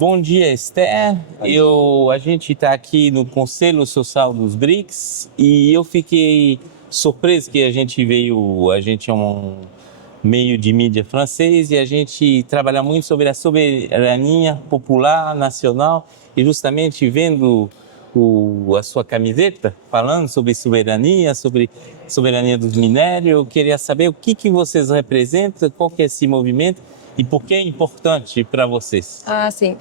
Bom dia, Esther. A gente está aqui no Conselho Social dos BRICS e eu fiquei surpreso que a gente é um meio de mídia francês e a gente trabalha muito sobre a soberania popular, nacional, e justamente vendo a sua camiseta, falando sobre soberania dos minérios, eu queria saber o que vocês representam, qual que é esse movimento e por que é importante para vocês. Sim.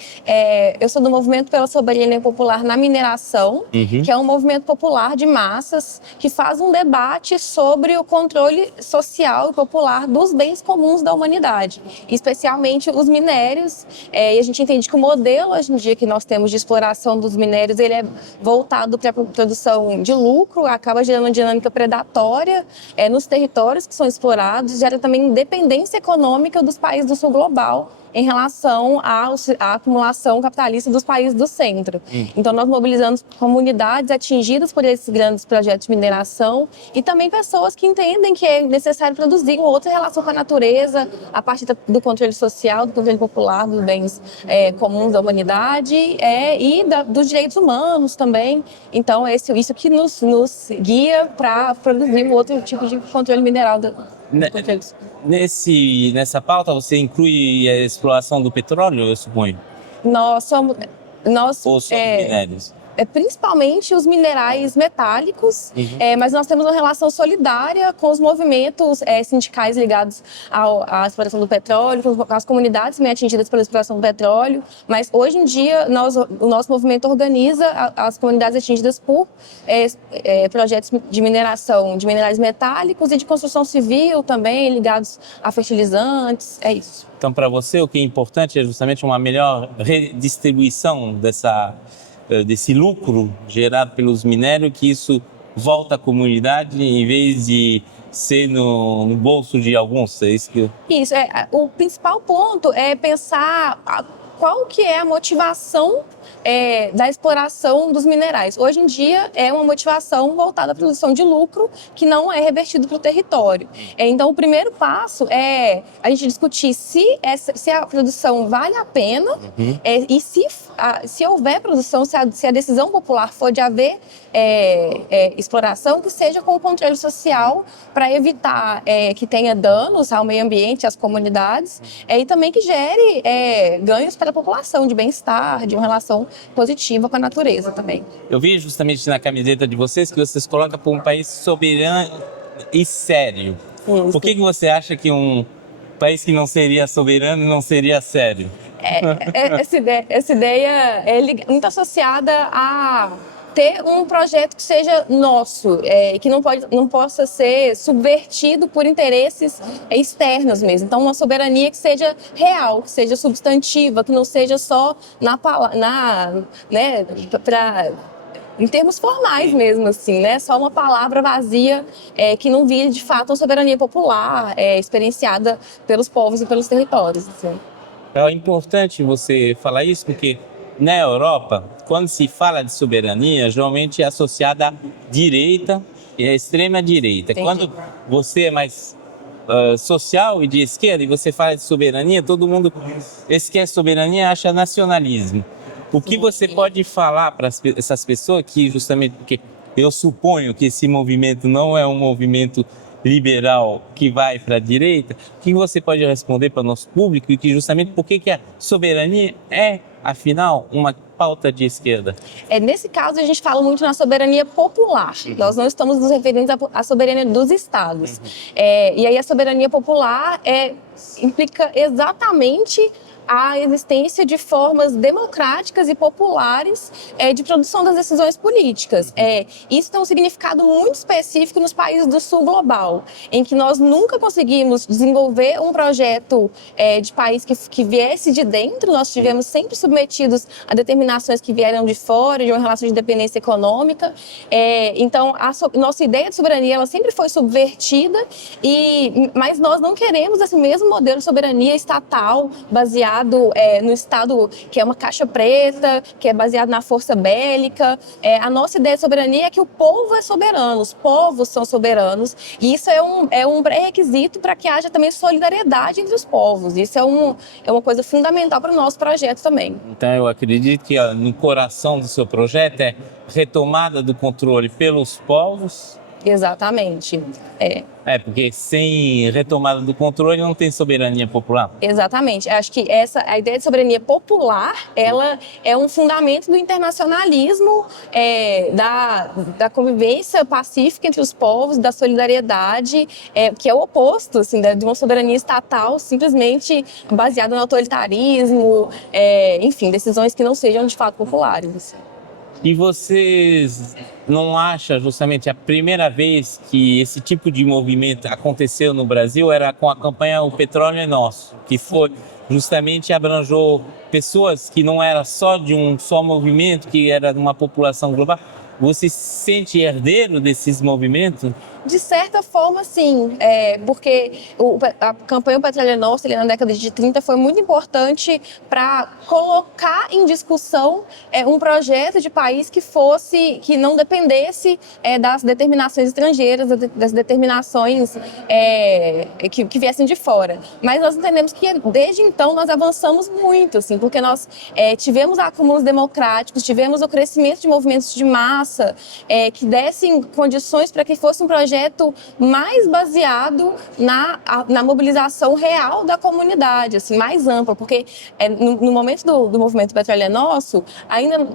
Eu sou do Movimento pela Soberania Popular na Mineração, que é um movimento popular de massas que faz um debate sobre o controle social e popular dos bens comuns da humanidade, especialmente os minérios. E a gente entende que o modelo hoje em dia que nós temos de exploração dos minérios, ele é voltado para a produção de lucro, acaba gerando uma dinâmica predatória nos territórios que são explorados, gera também dependência econômica dos países do sul global em relação à acumulação capitalista dos países do centro. Então, nós mobilizamos comunidades atingidas por esses grandes projetos de mineração e também pessoas que entendem que é necessário produzir uma outra relação com a natureza a partir do controle social, do controle popular dos bens comuns da humanidade e dos direitos humanos também. Então, isso que nos guia para produzir um outro tipo de controle mineral Nessa pauta você inclui a exploração do petróleo, eu suponho? Ou só os minérios? Principalmente os minerais metálicos, mas nós temos uma relação solidária com os movimentos sindicais ligados à exploração do petróleo, com as comunidades também atingidas pela exploração do petróleo, mas hoje em dia o nosso movimento organiza as comunidades atingidas por projetos de mineração de minerais metálicos e de construção civil também, ligados a fertilizantes, é isso. Então, para você, o que é importante é justamente uma melhor redistribuição desse lucro gerado pelos minérios, que isso volta à comunidade em vez de ser no bolso de alguns. É isso que Isso, o principal ponto é pensar qual que é a motivação da exploração dos minerais. Hoje em dia é uma motivação voltada à produção de lucro que não é revertido para o território. Então o primeiro passo é a gente discutir se a produção vale a pena e se houver produção, se a decisão popular for de haver exploração, que seja com o controle social para evitar que tenha danos ao meio ambiente, às comunidades, e também que gere ganhos para a população, de bem-estar, de uma relação positiva com a natureza também. Eu vi justamente na camiseta de vocês que vocês colocam para um país soberano e sério. Sim. Por que você acha que um país que não seria soberano não seria sério? Essa ideia é muito associada a ter um projeto que seja nosso, que não possa ser subvertido por interesses externos mesmo. Então, uma soberania que seja real, que seja substantiva, que não seja só em termos formais mesmo, assim, né? Só uma palavra vazia que não vire, de fato, uma soberania popular experienciada pelos povos e pelos territórios. Assim. É importante você falar isso porque na Europa, quando se fala de soberania, geralmente é associada à direita e à extrema-direita. Quando você é mais social e de esquerda e você fala de soberania, todo mundo esquece soberania e acha nacionalismo. O que você pode falar para essas pessoas que justamente, porque eu suponho que esse movimento não é um movimento liberal que vai para a direita, o que você pode responder para o nosso público e que justamente por que a soberania é, afinal, uma pauta de esquerda? Nesse caso, a gente fala muito na soberania popular. Nós não estamos nos referindo à soberania dos estados. E aí a soberania popular implica exatamente a existência de formas democráticas e populares de produção das decisões políticas. Isso tem um significado muito específico nos países do sul global, em que nós nunca conseguimos desenvolver um projeto de país que viesse de dentro, nós estivemos sempre submetidos a determinações que vieram de fora, de uma relação de dependência econômica. Então, nossa ideia de soberania ela sempre foi subvertida, mas nós não queremos esse mesmo modelo de soberania estatal baseado baseado no Estado, que é uma caixa preta, que é baseado na força bélica. A nossa ideia de soberania é que o povo é soberano, os povos são soberanos, e isso é um pré-requisito para que haja também solidariedade entre os povos. Isso é uma coisa fundamental para o nosso projeto também. Então, eu acredito que no coração do seu projeto é retomada do controle pelos povos. Exatamente. Porque sem retomada do controle não tem soberania popular. Exatamente. Acho que a ideia de soberania popular, ela é um fundamento do internacionalismo, da convivência pacífica entre os povos, da solidariedade, que é o oposto assim, de uma soberania estatal simplesmente baseada no autoritarismo, enfim, decisões que não sejam de fato populares. Assim. E vocês não acham justamente a primeira vez que esse tipo de movimento aconteceu no Brasil era com a campanha O Petróleo é Nosso, que foi justamente abrangou pessoas que não era só de um só movimento, que era de uma população global. Você se sente herdeiro desses movimentos? De certa forma, sim, porque a campanha O Petróleo é Nosso, ali na década de 30, foi muito importante para colocar em discussão um projeto de país que não dependesse das determinações estrangeiras, das determinações que viessem de fora. Mas nós entendemos que desde então nós avançamos muito, assim, porque nós tivemos acúmulos democráticos, tivemos o crescimento de movimentos de massa que dessem condições para que fosse um projeto mais baseado na mobilização real da comunidade, assim, mais ampla, porque no momento do movimento Petróleo é Nosso, ainda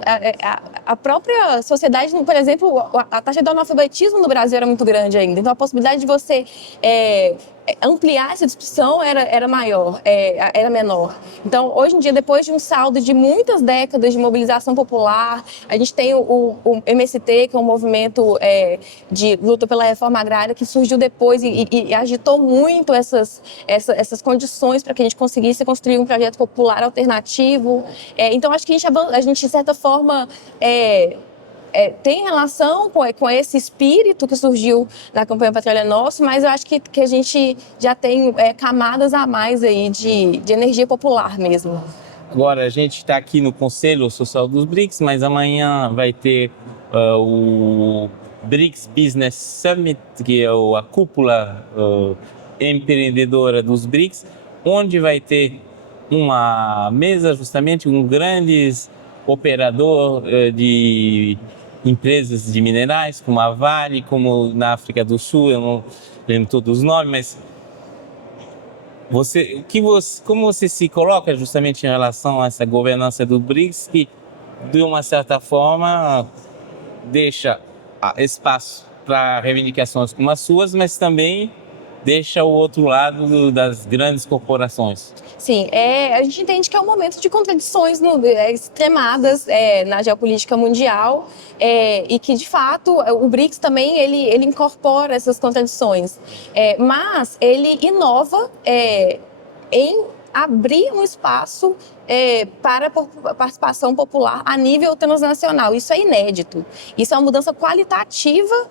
a própria sociedade, por exemplo, a taxa de analfabetismo no Brasil era muito grande ainda, então a possibilidade de você ampliar essa discussão era maior, era menor. Então, hoje em dia, depois de um saldo de muitas décadas de mobilização popular, a gente tem o MST, que é um movimento de luta pela reforma agrária, que surgiu depois e agitou muito essas condições para que a gente conseguisse construir um projeto popular alternativo. Então, acho que a gente de certa forma, tem relação com esse espírito que surgiu na campanha Petróleo é Nosso, mas eu acho que a gente já tem camadas a mais aí de energia popular mesmo. Agora, a gente está aqui no Conselho Social dos BRICS, mas amanhã vai ter o BRICS Business Summit, que é a cúpula empreendedora dos BRICS, onde vai ter uma mesa justamente com grandes operador de empresas de minerais, como a Vale, como na África do Sul, eu não lembro todos os nomes, mas como você se coloca justamente em relação a essa governança do BRICS, que de uma certa forma deixa espaço para reivindicações como as suas, mas também deixa o outro lado das grandes corporações? Sim, a gente entende que é um momento de contradições extremadas na geopolítica mundial e que, de fato, o BRICS também ele incorpora essas contradições, mas ele inova em abrir um espaço para a participação popular a nível transnacional. Isso é inédito. Isso é uma mudança qualitativa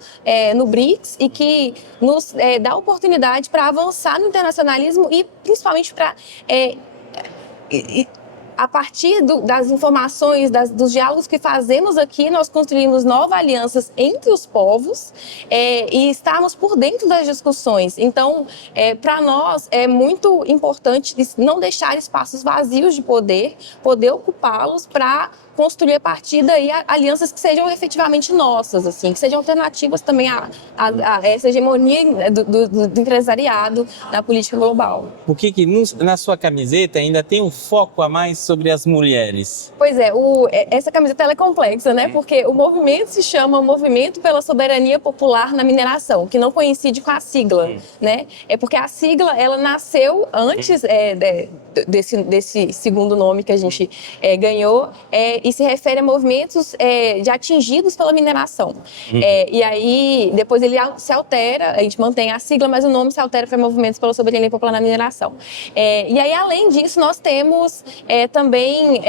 no BRICS e que nos dá oportunidade para avançar no internacionalismo e principalmente para a partir das informações, dos diálogos que fazemos aqui, nós construímos novas alianças entre os povos e estarmos por dentro das discussões. Então, para nós é muito importante não deixar espaços vazios de poder ocupá-los para construir a partir daí alianças que sejam efetivamente nossas, assim, que sejam alternativas também a essa hegemonia do empresariado na política global. Por que na sua camiseta ainda tem um foco a mais sobre as mulheres? Pois essa camiseta ela é complexa, né? Porque o movimento se chama Movimento pela Soberania Popular na Mineração, que não coincide com a sigla, né? É porque a sigla ela nasceu antes desse segundo nome que a gente ganhou e se refere a movimentos de atingidos pela mineração. E aí, depois ele se altera, a gente mantém a sigla, mas o nome se altera para Movimentos pela Soberania Popular na Mineração. E aí, além disso, nós temos também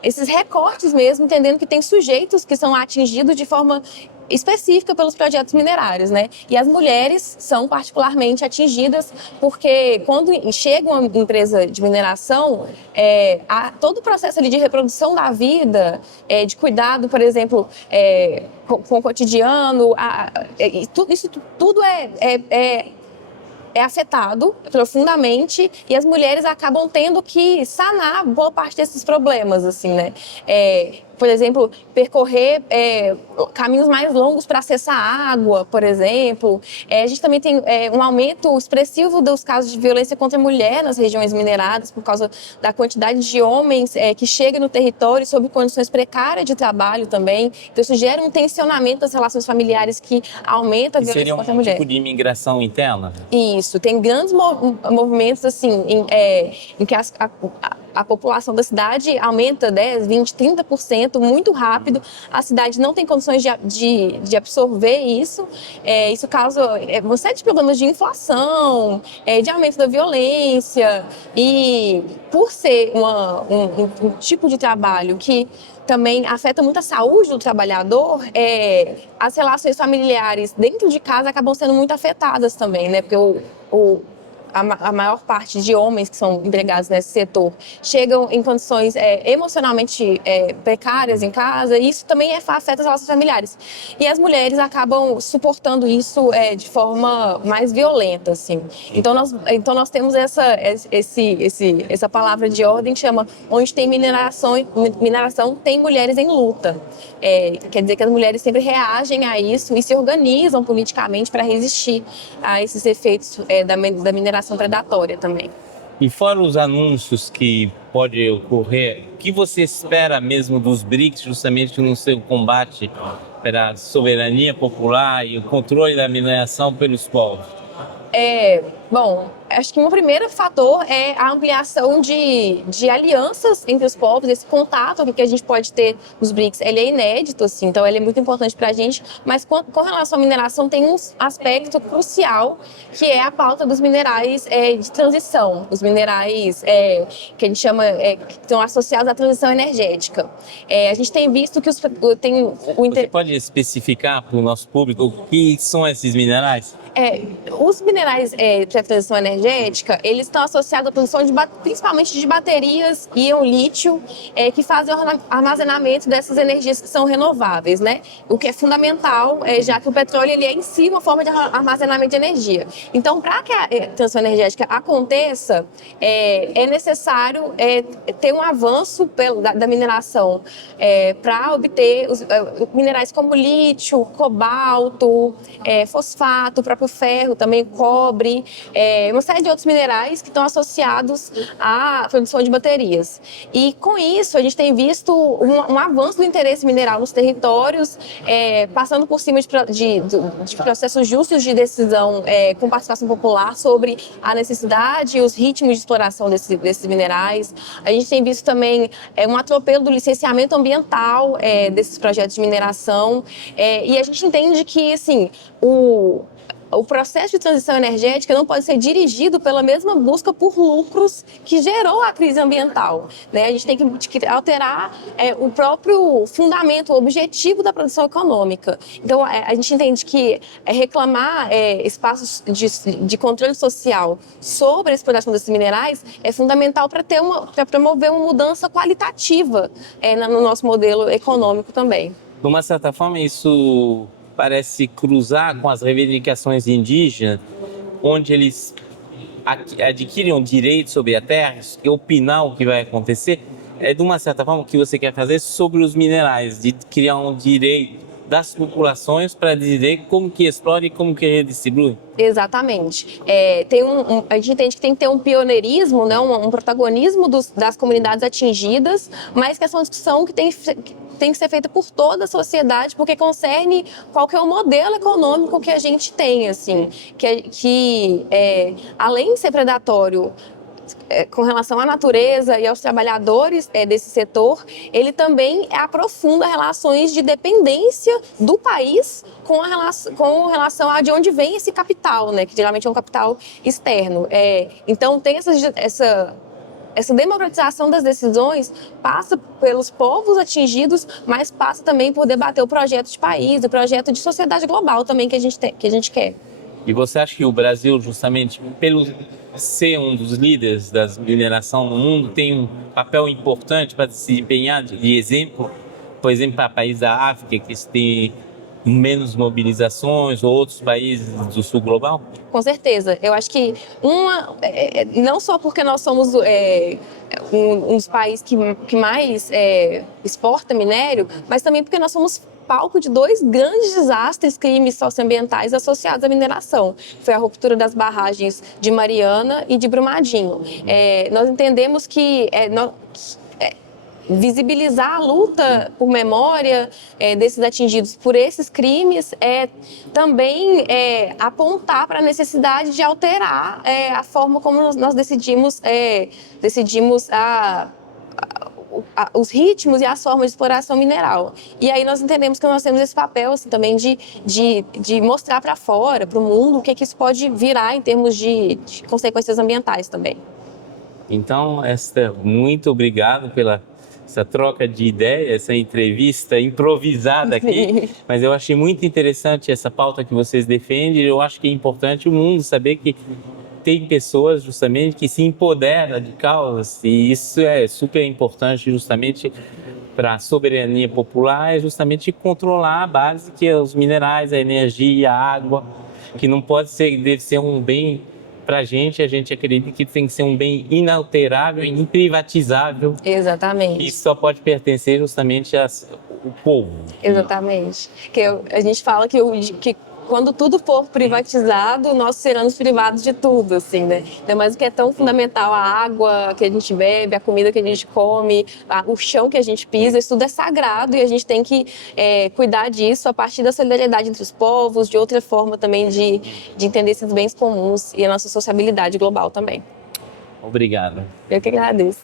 esses recortes mesmo, entendendo que tem sujeitos que são atingidos de forma específica pelos projetos minerários, né? E as mulheres são particularmente atingidas porque quando chega uma empresa de mineração, todo o processo ali de reprodução da vida, de cuidado, por exemplo, com o cotidiano, isso tudo é afetado profundamente e as mulheres acabam tendo que sanar boa parte desses problemas, assim, né? Por exemplo, percorrer caminhos mais longos para acessar água, por exemplo. A gente também tem um aumento expressivo dos casos de violência contra a mulher nas regiões mineradas por causa da quantidade de homens que chegam no território sob condições precárias de trabalho também. Então isso gera um tensionamento das relações familiares que aumenta a violência contra a mulher. Seria um tipo de imigração interna? Isso, tem grandes movimentos assim, em que a população da cidade aumenta 10, 20, 30% muito rápido. A cidade não tem condições de absorver isso. Isso causa uma série de problemas de inflação, de aumento da violência. E por ser um tipo de trabalho que também afeta muito a saúde do trabalhador, as relações familiares dentro de casa acabam sendo muito afetadas também, né? Porque a maior parte de homens que são empregados nesse setor chegam em condições emocionalmente precárias em casa, e isso também afeta as relações familiares. E as mulheres acabam suportando isso de forma mais violenta, assim. Então nós temos essa palavra de ordem que chama onde tem mineração tem mulheres em luta. Quer dizer que as mulheres sempre reagem a isso e se organizam politicamente para resistir a esses efeitos da mineração predatória também. E fora os anúncios que pode ocorrer, o que você espera mesmo dos BRICS justamente no seu combate pela soberania popular e o controle da mineração pelos povos? Bom, acho que um primeiro fator é a ampliação de alianças entre os povos, esse contato que a gente pode ter nos BRICS, ele é inédito, assim, então ele é muito importante para a gente, mas com relação à mineração tem um aspecto crucial, que é a pauta dos minerais de transição, os minerais que a gente chama, que estão associados à transição energética. A gente tem visto que Você pode especificar para o nosso público o que são esses minerais? Os minerais para a transição energética, eles estão associados à produção principalmente de baterias íon lítio, que fazem o armazenamento dessas energias que são renováveis, né? O que é fundamental, já que o petróleo ele é em si uma forma de armazenamento de energia. Então, para que a transição energética aconteça, é necessário ter um avanço da mineração para obter minerais como lítio, cobalto, fosfato, o próprio ferro, também cobre, uma série de outros minerais que estão associados à produção de baterias. E com isso, a gente tem visto um avanço do interesse mineral nos territórios, passando por cima de processos justos de decisão com participação popular sobre a necessidade e os ritmos de exploração desses minerais. A gente tem visto também um atropelo do licenciamento ambiental desses projetos de mineração, e a gente entende que, assim, o processo de transição energética não pode ser dirigido pela mesma busca por lucros que gerou a crise ambiental, né? A gente tem que alterar o próprio fundamento, o objetivo da produção econômica. Então, a gente entende que reclamar espaços de controle social sobre a exploração desses minerais é fundamental para promover uma mudança qualitativa no nosso modelo econômico também. De uma certa forma, isso parece cruzar com as reivindicações indígenas, onde eles adquirem um direito sobre a terra e opinar o que vai acontecer. De uma certa forma, o que você quer fazer sobre os minerais, de criar um direito das populações para dizer como que explora e como que redistribui? Exatamente. A gente entende que tem que ter um pioneirismo, né, um protagonismo das comunidades atingidas, mas que essa é uma discussão que tem que ser feita por toda a sociedade, porque concerne qual que é o modelo econômico que a gente tem, assim, que além de ser predatório com relação à natureza e aos trabalhadores desse setor, ele também aprofunda relações de dependência do país com relação a de onde vem esse capital, né, que geralmente é um capital externo. Então tem essa democratização das decisões passa pelos povos atingidos, mas passa também por debater o projeto de país, o projeto de sociedade global também que a gente quer. E você acha que o Brasil, justamente pelo ser um dos líderes da mineração no mundo, tem um papel importante para se desempenhar de exemplo, por exemplo, para países da África que tem menos mobilizações, ou outros países do sul global? Com certeza. Eu acho que não só porque nós somos um dos países que mais exporta minério, mas também porque nós somos palco de 2 grandes desastres, crimes socioambientais associados à mineração. Foi a ruptura das barragens de Mariana e de Brumadinho. Nós entendemos que visibilizar a luta por memória desses atingidos por esses crimes também apontar para a necessidade de alterar a forma como nós decidimos os ritmos e as formas de exploração mineral. E aí nós entendemos que nós temos esse papel assim, também de mostrar para fora, para o mundo, o que isso pode virar em termos de consequências ambientais também. Então, muito obrigado pela essa troca de ideias, essa entrevista improvisada aqui, mas eu achei muito interessante essa pauta que vocês defendem. Eu acho que é importante o mundo saber que tem pessoas justamente que se empoderam de causas, e isso é super importante justamente para a soberania popular, é justamente controlar a base que é os minerais, a energia, a água, que não pode ser, deve ser um bem para a gente acredita que tem que ser um bem inalterável e imprivatizável. Exatamente. Isso só pode pertencer justamente ao povo. Exatamente. A gente fala que quando tudo for privatizado, nós seremos privados de tudo, assim, né? Mas o que é tão fundamental, a água que a gente bebe, a comida que a gente come, o chão que a gente pisa, isso tudo é sagrado e a gente tem que cuidar disso a partir da solidariedade entre os povos, de outra forma também de entender esses bens comuns e a nossa sociabilidade global também. Obrigado. Eu que agradeço.